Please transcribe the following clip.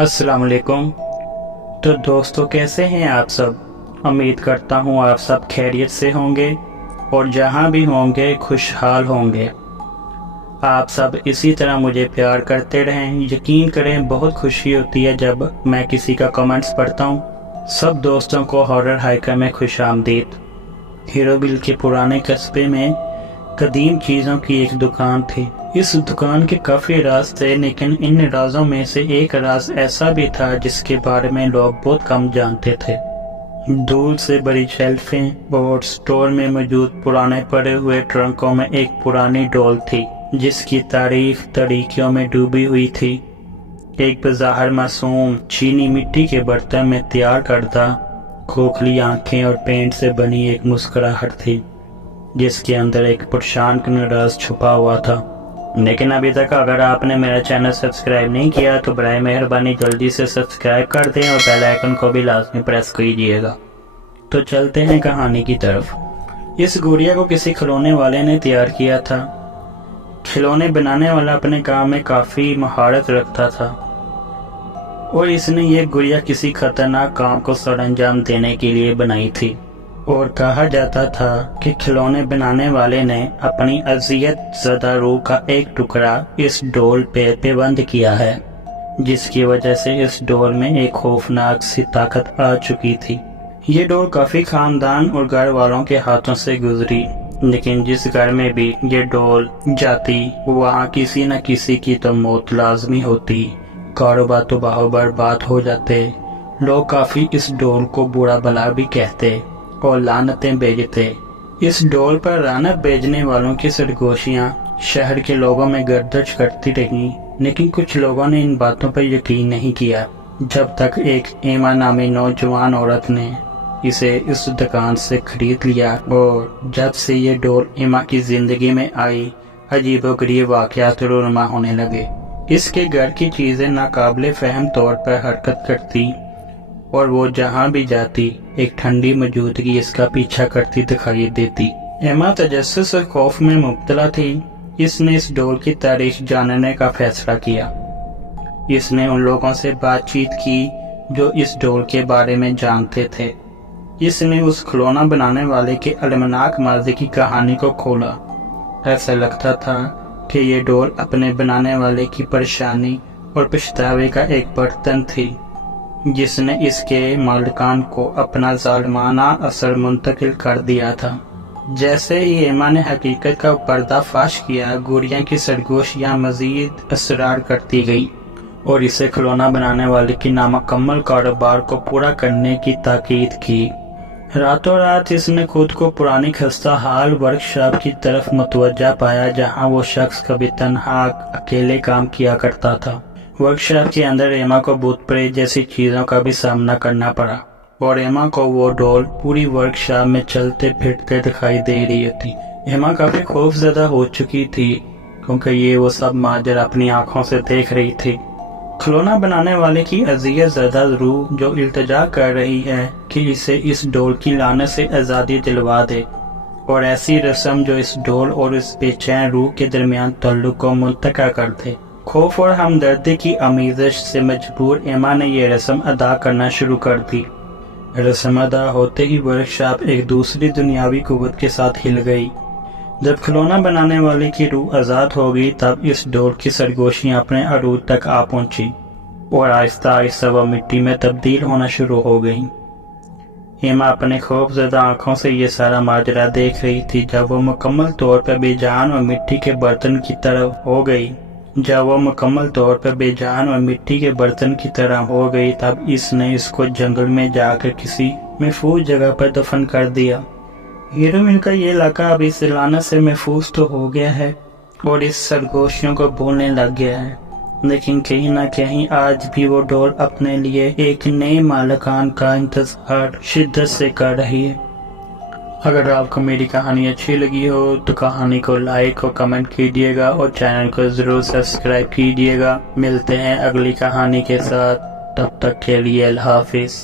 अस्सलाम वालेकुम। तो दोस्तों, कैसे हैं आप सब? उम्मीद करता हूँ आप सब खैरियत से होंगे और जहाँ भी होंगे खुशहाल होंगे। आप सब इसी तरह मुझे प्यार करते रहें। यकीन करें, बहुत खुशी होती है जब मैं किसी का कमेंट्स पढ़ता हूँ। सब दोस्तों को हॉरर हाइकर में खुशामदीद। हीरोविल के पुराने कस्बे में कदीम चीज़ों की एक दुकान थी। इस दुकान के काफ़ी राज थे, लेकिन इन राजों में से एक राज ऐसा भी था जिसके बारे में लोग बहुत कम जानते थे। दूर से बड़ी शेल्फें और स्टोर में मौजूद पुराने पड़े हुए ट्रंकों में एक पुरानी डॉल थी जिसकी तारीख तरीकों में डूबी हुई थी। एक बज़ाहिर मासूम चीनी मिट्टी के बर्तन में तैयार करदा खोखली आंखें और पेंट से बनी एक मुस्कुराहट थी जिसके अंदर एक परेशान कुन राज छुपा हुआ था। लेकिन अभी तक अगर आपने मेरा चैनल सब्सक्राइब नहीं किया तो बराए मेहरबानी जल्दी से सब्सक्राइब कर दें और बेल आइकन को भी लाजमी प्रेस कीजिएगा। तो चलते हैं कहानी की तरफ। इस गुड़िया को किसी खिलौने वाले ने तैयार किया था। खिलौने बनाने वाला अपने काम में काफ़ी महारत रखता था और इसने ये गुड़िया किसी खतरनाक काम को सरअंजाम देने के लिए बनाई थी। और कहा जाता था कि खिलौने बनाने वाले ने अपनी अजियत ज़दा रूह का एक टुकड़ा इस डोल पे बंद किया है, जिसकी वजह से इस डोल में एक खौफनाक सी ताकत आ चुकी थी। ये डोल काफ़ी खानदान और घर वालों के हाथों से गुजरी, लेकिन जिस घर में भी ये डोल जाती वहाँ किसी न किसी की तो मौत लाजमी होती। कारोबार तो बर्बाद हो जाते। लोग काफ़ी इस डोल को बुरा भला भी कहते और लानतें भेजते। इस डोल पर लानत भेजने वालों की सरगोशियां शहर के लोगों में गर्दिश करती रहीं, लेकिन कुछ लोगों ने इन बातों पर यकीन नहीं किया जब तक एक एमा नामी नौजवान औरत ने इसे इस दुकान से खरीद लिया। और जब से ये डोल एमा की जिंदगी में आई, अजीबोगरीब वाक़यात रूनुमा होने लगे। इसके घर की चीज़ें नाकाबिले फहम तौर पर हरकत करती और वो जहाँ भी जाती एक ठंडी मौजूदगी इसका पीछा करती दिखाई देती। एमा तजस्सुस और खौफ में मुब्तला थी। इसने इस डोल की तारीख जानने का फैसला किया। इसने उन लोगों से बातचीत की जो इस डोल के बारे में जानते थे। इसने उस खिलौना बनाने वाले के अलमनाक माज़ी की कहानी को खोला। ऐसा लगता था कि ये डोल अपने बनाने वाले की परेशानी और पछतावे का एक बर्तन थी जिसने इसके मालिकान को अपना जालिमाना असर मुंतकिल कर दिया था। जैसे ही एमा ने हकीकत का पर्दाफाश किया, गुड़िया की सरगोशियाँ मजीद असरार करती गई और इसे खिलौना बनाने वाले की नामुकम्मल कारोबार को पूरा करने की ताकीद की। रातों रात इसने खुद को पुरानी खस्ता हाल वर्कशॉप की तरफ मुतवज्जा पाया जहाँ वो शख्स कभी तन्हा अकेले काम किया करता था। वर्कशॉप के अंदर एमा को भूत प्रेत जैसी चीज़ों का भी सामना करना पड़ा और एमा को वो डोल पूरी वर्कशॉप में चलते फिरते दिखाई दे रही थी। एमा काफ़ी खौफज़दा हो चुकी थी क्योंकि ये वो सब माजर अपनी आंखों से देख रही थी। खिलौना बनाने वाले की अज़ियत ज़दा रूह जो इल्तिजा कर रही है कि इसे इस डोल की लानत से आज़ादी दिलवा दे और ऐसी रस्म जो इस डोल और इस बेचैन रूह के दरमियान तल्लुक़ को मुल्तका कर दे। खौफ और हमदर्दी की आमेज़श से मजबूर एमा ने यह रस्म अदा करना शुरू कर दी। रस्म अदा होते ही वर्कशॉप एक दूसरी दुनियावी कुव्वत के साथ हिल गई। जब खिलौना बनाने वाले की रूह आज़ाद हो गई तब इस डोल की सरगोशियाँ अपने अरूज तक आ पहुँची और आहिस्ता आहिस्ता वह मिट्टी में तब्दील होना शुरू हो गई। एमा अपने खौफज़दा आँखों से ये सारा माजरा देख रही थी। जब वो मुकम्मल तौर पर बेजान और मिट्टी के बर्तन की तरह हो गई तब इसने इसको जंगल में जाकर किसी महफूज जगह पर दफन कर दिया। हीरोइन का ये इलाका अब इस लानत से महफूज तो हो गया है और इस सरगोशियों को भूलने लग गया है, लेकिन कहीं ना कहीं आज भी वो डोल अपने लिए एक नए मालिकान का इंतजार शिद्दत से कर रही है। अगर आपको मेरी कहानी अच्छी लगी हो तो कहानी को लाइक और कमेंट कीजिएगा और चैनल को ज़रूर सब्सक्राइब कीजिएगा। मिलते हैं अगली कहानी के साथ, तब तक के लिए अल्लाह हाफिज़।